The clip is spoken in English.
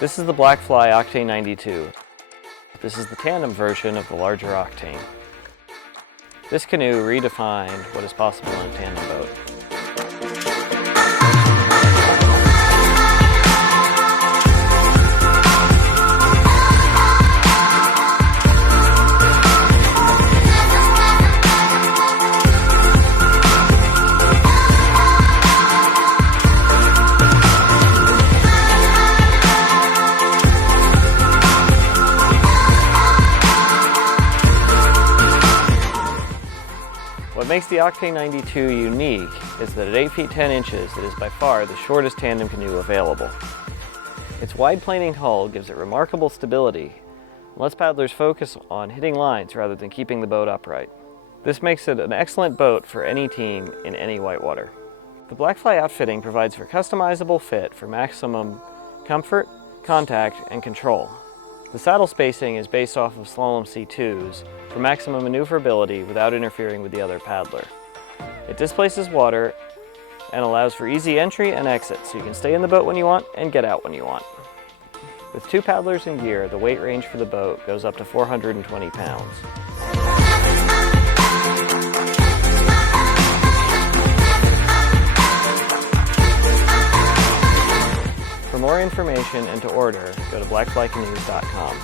This is the Blackfly Octane 92. This is the tandem version of the larger Octane. This canoe redefined what is possible in a tandem boat. What makes the Octane 92 unique is that at 8 feet 10 inches, it is by far the shortest tandem canoe available. Its wide planing hull gives it remarkable stability and lets paddlers focus on hitting lines rather than keeping the boat upright. This makes it an excellent boat for any team in any whitewater. The Blackfly outfitting provides for customizable fit for maximum comfort, contact, and control. The saddle spacing is based off of slalom C2s for maximum maneuverability without interfering with the other paddler. It displaces water and allows for easy entry and exit, so you can stay in the boat when you want and get out when you want. With 2 paddlers in gear, the weight range for the boat goes up to 420 pounds. For more information and to order, go to blackflycanoes.com.